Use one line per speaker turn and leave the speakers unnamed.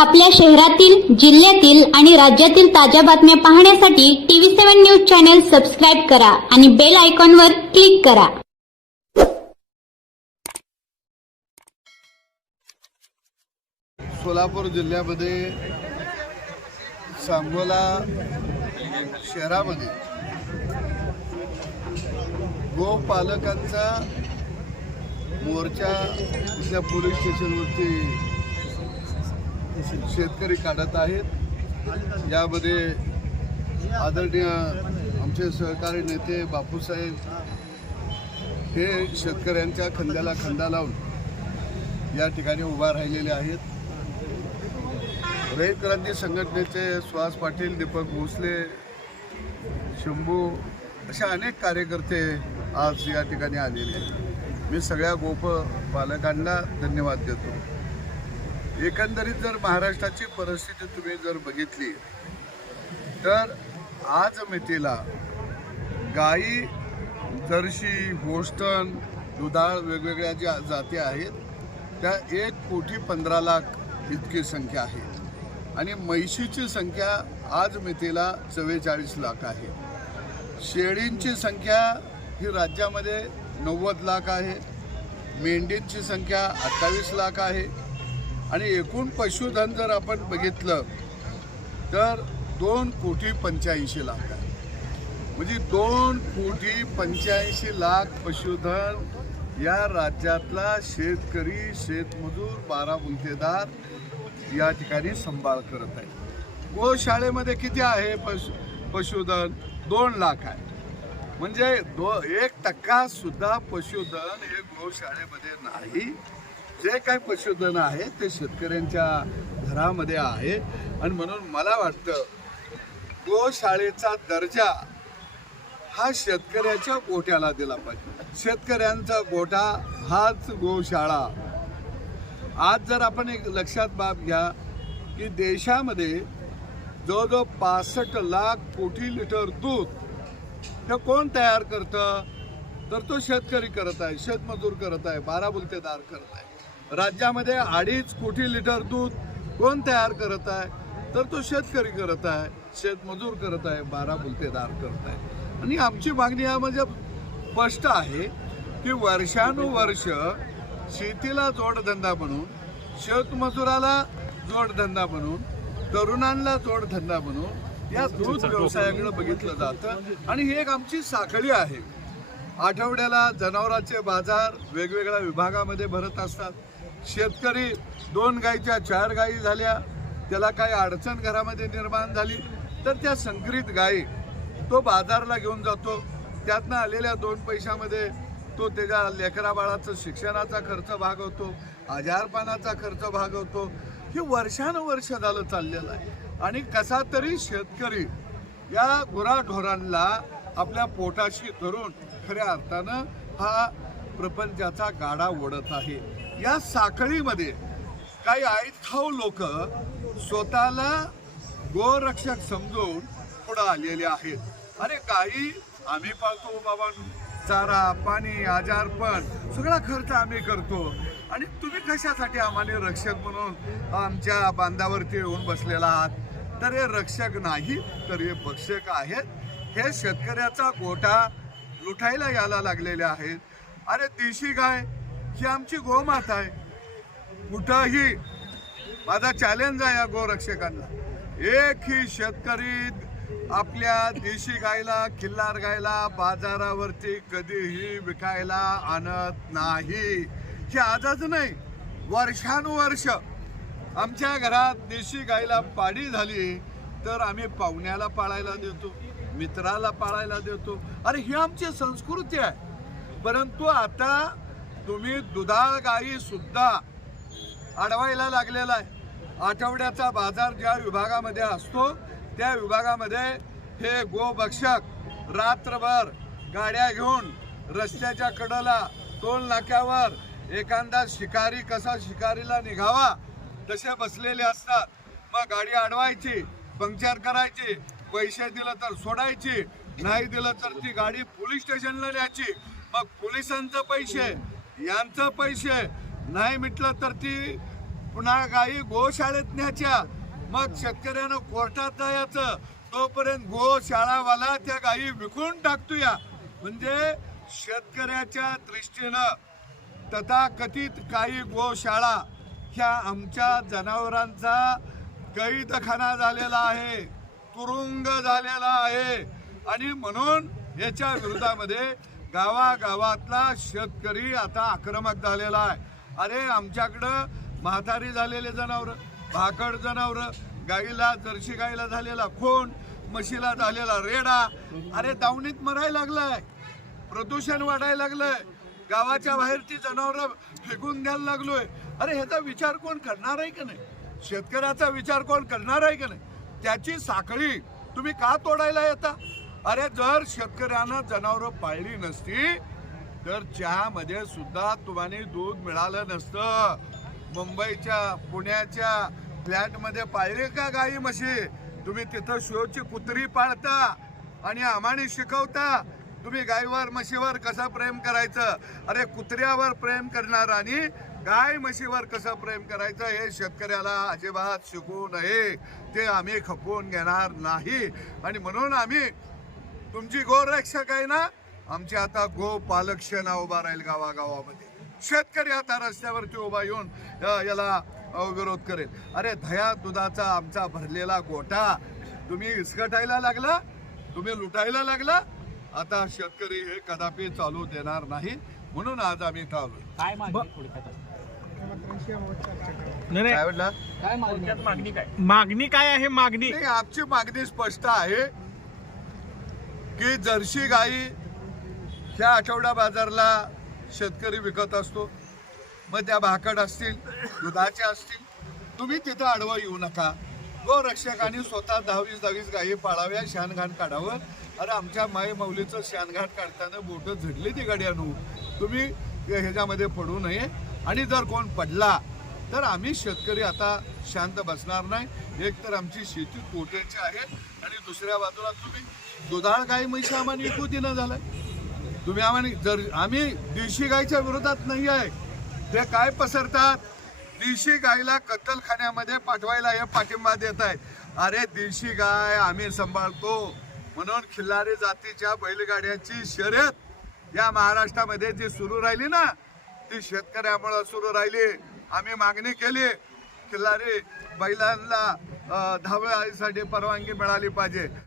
आपल्या शहरातील जिल्ह्यातील आणि राज्यातील ताज्या बातम्या पाहण्यासाठी TV seven news channel subscribe करा आणि बेल आयकॉनवर क्लिक करा.
सोलापूर जिल्ह्यामध्ये सांगोला शहरामध्ये गोपालकांचा मोर्चा इथल्या पोलीस स्टेशनवरती शेतकरी काढत आहेत. यामध्ये आदरणीय आमचे सहकारी नेते बापूसाहेब हे शेतकऱ्यांच्या खंद्याला खंदा लावून या ठिकाणी उभा राहिलेले आहेत. रयत क्रांती संघटनेचे सुहास पाटील दीपक भोसले शंभू अशा अनेक कार्यकर्ते आज या ठिकाणी आलेले आहेत. मी सगळ्या गोप पालकांना धन्यवाद देतो. एकंदरीत जर महाराष्ट्राची परिस्थिती तुम्ही जर बघितली तर आज मितीला गाई जर्शी होस्टन दुधाळ वेगवेगळ्या ज्या जाती आहेत त्या एक कोटी पंधरा लाख इतकी संख्या आहे. आणि म्हैशीची संख्या आज मितीला चव्वेचाळीस लाख आहे. शेळींची संख्या ही राज्यामध्ये नव्वद लाख आहे. मेंढींची संख्या अठ्ठावीस लाख आहे. आणि एकूण पशुधन जर आपण बघितलं तर दोन कोटी पंच्याऐंशी लाख आहे. म्हणजे दोन कोटी पंच्याऐंशी लाख पशुधन या राज्यातला शेतकरी शेतमजूर बारा गुंठेदार या ठिकाणी सांभाळ करत आहे. गोशाळेमध्ये किती आहे पशु पशुधन? दोन लाख आहे. म्हणजे दो एक टक्का सुद्धा पशुधन हे गोशाळेमध्ये नाही. जे काही पशुधन आहे ते शेतकऱ्यांच्या घरामध्ये आहे. आणि म्हणून मला वाटतं गोशाळेचा दर्जा हा शेतकऱ्याच्या गोट्याला दिला पाहिजे. शेतकऱ्यांचा गोठा हाच गोशाळा. आज जर आपण एक लक्षात बाब घ्या की देशामध्ये जवळजवळ पासष्ट लाख कोटी लिटर दूध हे कोण तयार करतं? तर तो शेतकरी करत आहे शेतमजूर करत आहे बाराबुलतेदार करत आहे. राज्यामध्ये अडीच कोटी लिटर दूध कोण तयार करत आहे? तर तो शेतकरी करत आहे शेतमजूर करत आहे बारा बुलतेदार करत आहे. आणि आमची मागणी हा म्हणजे स्पष्ट आहे की वर्षानुवर्ष शेतीला जोडधंदा म्हणून शेतमजुराला जोडधंदा म्हणून तरुणांना जोडधंदा म्हणून या दूध व्यवसायाकडे बघितलं जातं. आणि ही एक आमची साखळी आहे. आठवड्याला जनावरांचे बाजार वेगवेगळ्या विभागामध्ये भरत असतात. शेतकरी दोन गायीच्या चार गायी झाल्या. त्याला काही अडचण घरामध्ये निर्माण झाली. तर त्या संकरित गायी तो बाजारला घेऊन जातो. त्यातनं आलेल्या दोन पैशामध्ये तो त्याच्या लेकराबाळाचं शिक्षणाचा खर्च भागवतो आजारपणाचा खर्च भागवतो हे वर्षानुवर्ष झालं चाललेलं आहे. आणि कसा तरी शेतकरी या गुराढोरांना आपल्या पोटाशी धरून खऱ्या अर्थानं हा प्रपंचाचा गाडा ओढत आहे. या साखळीमध्ये काही आईत लोक स्वतःला गोरक्षक समजून पुढे आलेले आहेत. अरे काही आम्ही पाळतो बाबा चारा पाणी आजारपण सगळा खर्च आम्ही करतो. आणि तुम्ही कशासाठी आम्हाला रक्षक म्हणून आमच्या बांधावरती येऊन बसलेला आहात? तर हे रक्षक नाही तर हे भक्षक आहेत. हे शेतकऱ्याचा गोठा लुटायला यायला लागलेले आहेत. अरे देशी गाय ही आमची गोमाता आहे. कुठंही माझा चॅलेंज आहे या गोरक्षकांना. एकही शेतकरी आपल्या देशी गायला खिल्लार गायला बाजारावरती कधीही विकायला आणत नाही. हे आजच नाही वर्षानुवर्ष आमच्या घरात देशी गायला पाडी झाली तर आम्ही पाहुण्याला पाळायला देतो. मित्राला पाळायला देतो. अरे ही आमची संस्कृती आहे. परंतु आता तुम्ही दुधाळ गायी सुद्धा अडवायला लागलेला आहे. आठवड्याचा बाजार ज्या विभागामध्ये असतो त्या विभागामध्ये हे गोभक्षक रात्रभर गाड्या घेऊन रस्त्याच्या कडेला टोल नाक्यावर एखादा शिकारी कसा शिकारीला निघावा तसे बसलेले असतात. मग गाडी अडवायची पंक्चर करायची पैसे दिलं तर सोडायची नाही दिलं तर ती गाडी पोलीस स्टेशनला न्यायची. मग पोलिसांचं पैसे यांचं पैसे नाही मिटलं तर ती पुन्हा गाई गोशाळेत न्यायच्या. मग शेतकऱ्यानं कोर्टात जायचं. तोपर्यंत गोशाळावाला त्या गाई विकून टाकतोया. म्हणजे शेतकऱ्याच्या दृष्टीनं तथाकथित काही गोशाळा ह्या आमच्या जनावरांचा कैदखाना झालेला आहे. तुरुंग झालेला आहे. आणि म्हणून याच्या विरोधामध्ये गावागावातला शेतकरी आता आक्रमक झालेला आहे. अरे आमच्याकडं म्हातारी झालेले जनावरं भाकड जनावरं गाईला जर्शी गाईला झालेला खून म्हशीला झालेला रेडा. अरे दावणीत मरायला लागलाय. प्रदूषण वाढायला लागलंय. गावाच्या बाहेरची जनावरं फेकून द्यायला लागलोय. अरे ह्याचा विचार कोण करणार आहे का नाही? शेतकऱ्याचा विचार कोण करणार आहे का नाही? त्याची साखळी तुम्ही का तोडायला येता? अरे जर शेतकऱ्यानं जनावरं पाळली नसती तर चहामध्ये सुद्धा तुम्हाला दूध मिळालं नसतं. मुंबईच्या पुण्याच्या फ्लॅटमध्ये पाळले का गाई म्हशी? तुम्ही तिथं शोची कुत्री पाळता आणि आम्हाने शिकवता. तुम्ही गाईवर म्हशीवर कसं प्रेम करायचं? अरे कुत्र्यावर प्रेम करणार आणि गाय म्हशीवर कसं प्रेम करायचं हे शेतकऱ्याला अजिबात शिकू नये. ते आम्ही खपवून घेणार नाही. आणि म्हणून आम्ही तुमची गोरक्षक आहे ना आमची आता गो पालक उभा राहील गावागावामध्ये. शेतकरी आता रस्त्यावरती उभा येऊन याला विरोध करेल. अरे दह्या दुधाचा आमचा भरलेला गोठा. तुम्ही इसकटायला लागला? तुम्ही लुटायला लागला? आता शेतकरी हे कदापि चालू देणार नाही. म्हणून आज आम्ही इथं आलोय.
काय मागणी थोडक्यात
नाही नाही.
काय म्हटलं
काय मागणी? मागणी काय?
मागणी काय आहे? मागणी.
नाही आमची मागणी स्पष्ट आहे की जर्सी गाई ह्या आठवडा बाजारला शेतकरी विकत असतो. मग त्या भाकड असतील दुधाच्या असतील तुम्ही तिथं आडवं येऊ नका. गोरक्षकांनी स्वतः दहावीस दहावीस गायी पाळाव्या शानघाण काढावं. अरे आमच्या माई माऊलीचं शानघाट काढताना बोटं झडली ती गाड्यानू. तुम्ही ह्याच्यामध्ये पडू नये. आणि जर कोण पडला तर आम्ही शेतकरी आता शांत बसणार नाही. एक तर आमची शेती तोट्याची आहे. आणि दुसऱ्या बाजूला तुम्ही दुधाळ गाई म्हशी आम्हाला विकू दिलं झालंय. तुम्ही आम्हाला जर आम्ही देशी गायच्या विरोधात नाही आहे ते काय पसरतात? देशी गायला कत्तलखान्यामध्ये पाठवायला हे पाठिंबा देत आहेत अरे देशी गाय आम्ही सांभाळतो. म्हणून खिल्लारी जातीच्या बैलगाड्याची शर्यत या महाराष्ट्रामध्ये जी सुरू राहिली ना ती शेतकऱ्यामुळे सुरू राहिली. आम्ही मागणी केली खिल्लारी बैलांना धावण्यासाठी परवानगी मिळाली पाहिजे.